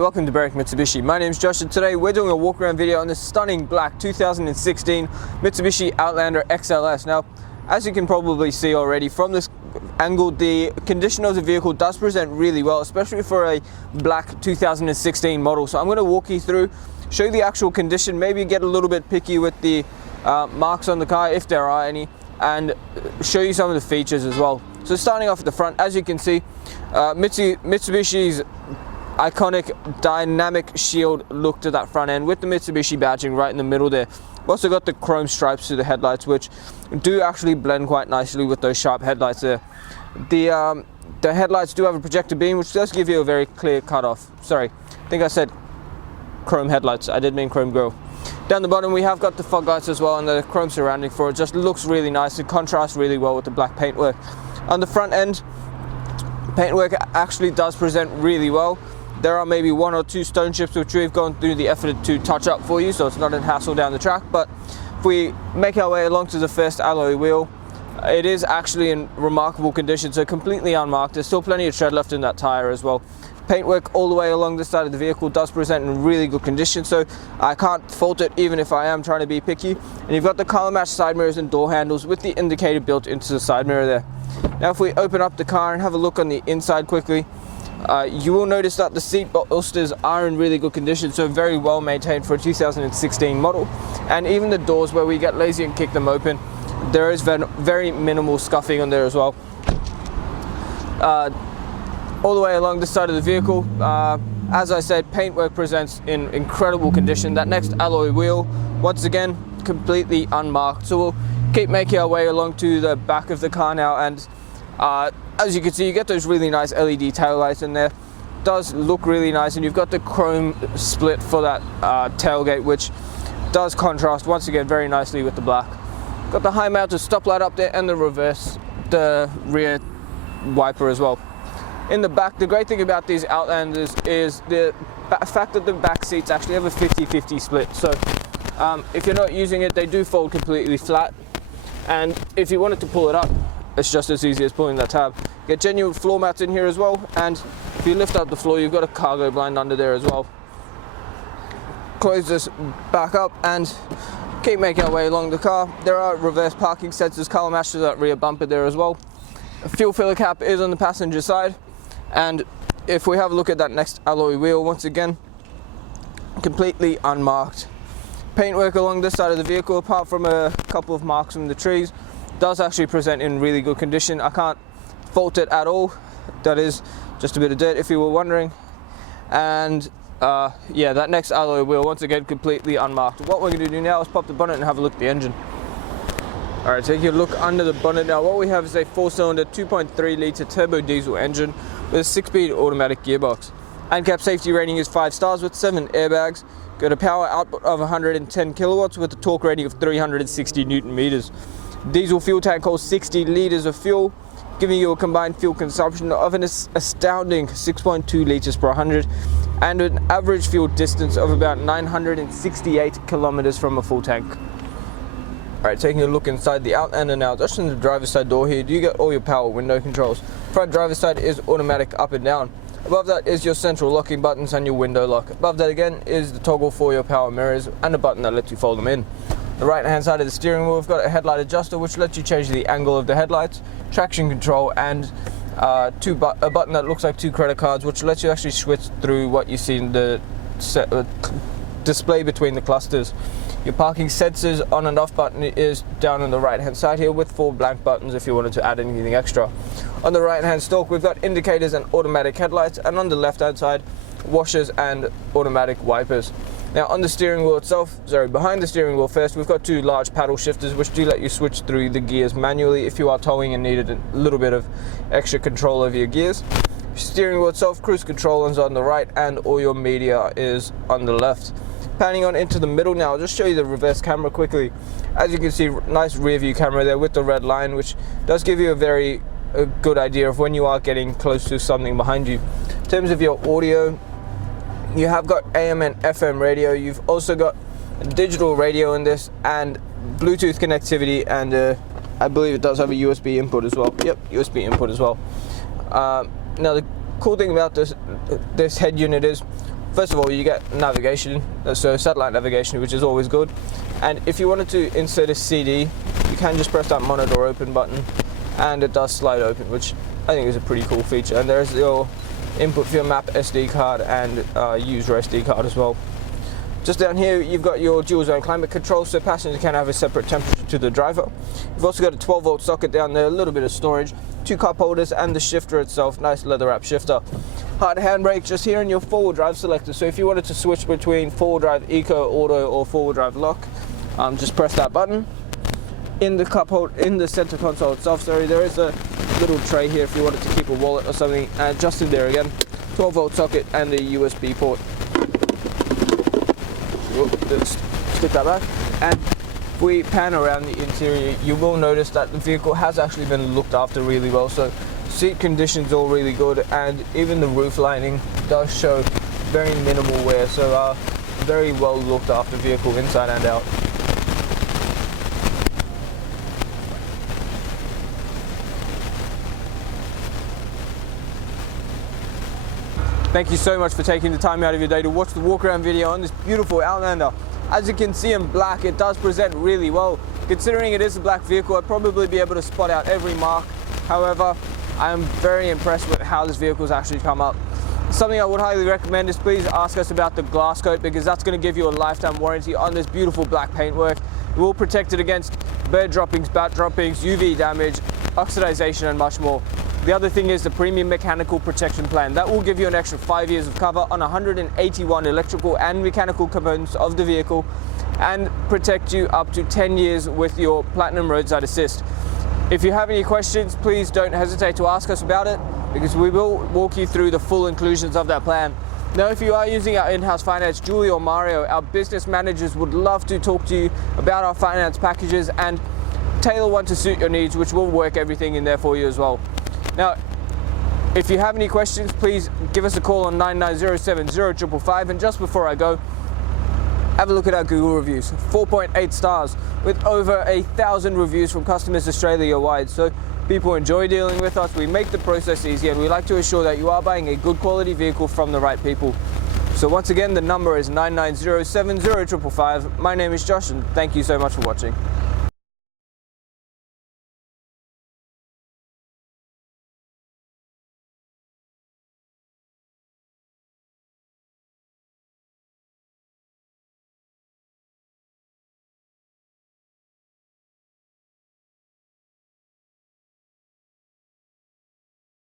welcome to Mitsubishi. My name is Josh and today we're doing a walk around video on this stunning black 2016 Mitsubishi Outlander XLS. Now, as you can probably see already from this angle, the condition of the vehicle does present really well, especially for a black 2016 model. So I'm going to walk you through, show you the actual condition, maybe get a little bit picky with the marks on the car if there are any, and show you some of the features as well. So starting off at the front, as you can see, Mitsubishi's iconic dynamic shield look to that front end with the Mitsubishi badging right in the middle there. We've also got the chrome stripes to the headlights, which do actually blend quite nicely with those sharp headlights there. The headlights do have a projector beam, which does give you a very clear cutoff. Sorry, I think I said chrome headlights, I did mean chrome grille. Down the bottom we have got the fog lights as well, and the chrome surrounding for it just looks really nice. It contrasts really well with the black paintwork. On the front end, paintwork actually does present really well. There are maybe one or two stone chips which we've gone through the effort to touch up for you, so it's not a hassle down the track. But if we make our way along to the first alloy wheel, it is actually in remarkable condition, so completely unmarked. There's still plenty of tread left in that tire as well. Paintwork all the way along the side of the vehicle does present in really good condition, so I can't fault it even if I am trying to be picky. And you've got the color matched side mirrors and door handles with the indicator built into the side mirror there. Now if we open up the car and have a look on the inside quickly, you will notice that the seat bolsters are in really good condition, so very well maintained for a 2016 model. And even the doors, where we get lazy and kick them open, there is very minimal scuffing on there as well. All the way along the side of the vehicle, as I said, paintwork presents in incredible condition. That next alloy wheel, once again, completely unmarked. So we'll keep making our way along to the back of the car now, and as you can see, you get those really nice LED taillights in there. Does look really nice, and you've got the chrome split for that tailgate, which does contrast once again very nicely with the black. Got the high mounted stoplight up there and the rear wiper as well. In the back, the great thing about these Outlanders is the fact that the back seats actually have a 50-50 split. So if you're not using it, they do fold completely flat, and if you wanted to pull it up, it's just as easy as pulling that tab. Get genuine floor mats in here as well, and if you lift up the floor, you've got a cargo blind under there as well. Close this back up and keep making our way along the car. There are reverse parking sensors, color matched to that rear bumper there as well. A fuel filler cap is on the passenger side, and if we have a look at that next alloy wheel, once again, completely unmarked. Paintwork along this side of the vehicle, apart from a couple of marks from the trees, does actually present in really good condition. I can't fault it at all. That is just a bit of dirt if you were wondering. And yeah, that next alloy wheel, once again, completely unmarked. What we're going to do now is pop the bonnet and have a look at the engine. Alright, taking a look under the bonnet now, what we have is a 4-cylinder 2.3 litre turbo diesel engine with a 6-speed automatic gearbox. ANCAP safety rating is 5 stars with 7 airbags. Got a power output of 110 kilowatts with a torque rating of 360 newton meters. Diesel fuel tank holds 60 litres of fuel, giving you a combined fuel consumption of an astounding 6.2 litres per 100 and an average fuel distance of about 968 kilometers from a full tank. Alright, taking a look inside the Outlander now, just in the driver's side door here, you get all your power window controls. Front driver's side is automatic up and down. Above that is your central locking buttons and your window lock. Above that again is the toggle for your power mirrors and a button that lets you fold them in. The right hand side of the steering wheel, we've got a headlight adjuster which lets you change the angle of the headlights, traction control, and a button that looks like 2 credit cards which lets you actually switch through what you see in the display between the clusters. Your parking sensors on and off button is down on the right hand side here with 4 blank buttons if you wanted to add anything extra. On the right hand stalk we've got indicators and automatic headlights, and on the left hand side washers and automatic wipers. Now on the steering wheel itself, behind the steering wheel first, we've got 2 large paddle shifters which do let you switch through the gears manually if you are towing and needed a little bit of extra control over your gears. Steering wheel itself, cruise control is on the right and all your media is on the left. Panning on into the middle now, I'll just show you the reverse camera quickly. As you can see, nice rear view camera there with the red line, which does give you a good idea of when you are getting close to something behind you. In terms of your audio, you have got AM and FM radio. You've also got a digital radio in this and Bluetooth connectivity, and I believe it does have a USB input as well. Yep, USB input as well. Now the cool thing about this head unit is First of all, you get navigation, so satellite navigation, which is always good. And if you wanted to insert a CD, you can just press that monitor open button and it does slide open, which I think is a pretty cool feature. And there's your input for your map SD card and user SD card as well. Just down here, you've got your dual zone climate control, so passengers can have a separate temperature to the driver. You've also got a 12-volt socket down there, a little bit of storage, 2 cup holders, and the shifter itself, nice leather wrap shifter. Hard handbrake just here in your 4-wheel drive selector, so if you wanted to switch between 4-wheel drive Eco, Auto, or 4-wheel drive Lock, just press that button. In the center console itself, there is a little tray here if you wanted to keep a wallet or something, and just in there again, 12-volt socket and the USB port. Just skip that back. And if we pan around the interior, you will notice that the vehicle has actually been looked after really well. So seat conditions all really good, and even the roof lining does show very minimal wear. So very well looked after vehicle inside and out. Thank you so much for taking the time out of your day to watch the walk around video on this beautiful Outlander. As you can see in black, it does present really well. Considering it is a black vehicle, I'd probably be able to spot out every mark. However, I am very impressed with how this vehicle has actually come up. Something I would highly recommend is please ask us about the glass coat, because that's going to give you a lifetime warranty on this beautiful black paintwork. It will protect it against bird droppings, bat droppings, UV damage, oxidization, and much more. The other thing is the premium mechanical protection plan. That will give you an extra 5 years of cover on 181 electrical and mechanical components of the vehicle, and protect you up to 10 years with your platinum roadside assist. If you have any questions, please don't hesitate to ask us about it, because we will walk you through the full inclusions of that plan. Now, if you are using our in-house finance, Julie or Mario, our business managers would love to talk to you about our finance packages and tailor one to suit your needs, which will work everything in there for you as well. Now, if you have any questions, please give us a call on 9907055. And just before I go, have a look at our Google reviews. 4.8 stars with over 1,000 reviews from customers Australia-wide. So people enjoy dealing with us. We make the process easy, and we like to assure that you are buying a good quality vehicle from the right people. So once again, the number is 9907055. My name is Josh, and thank you so much for watching.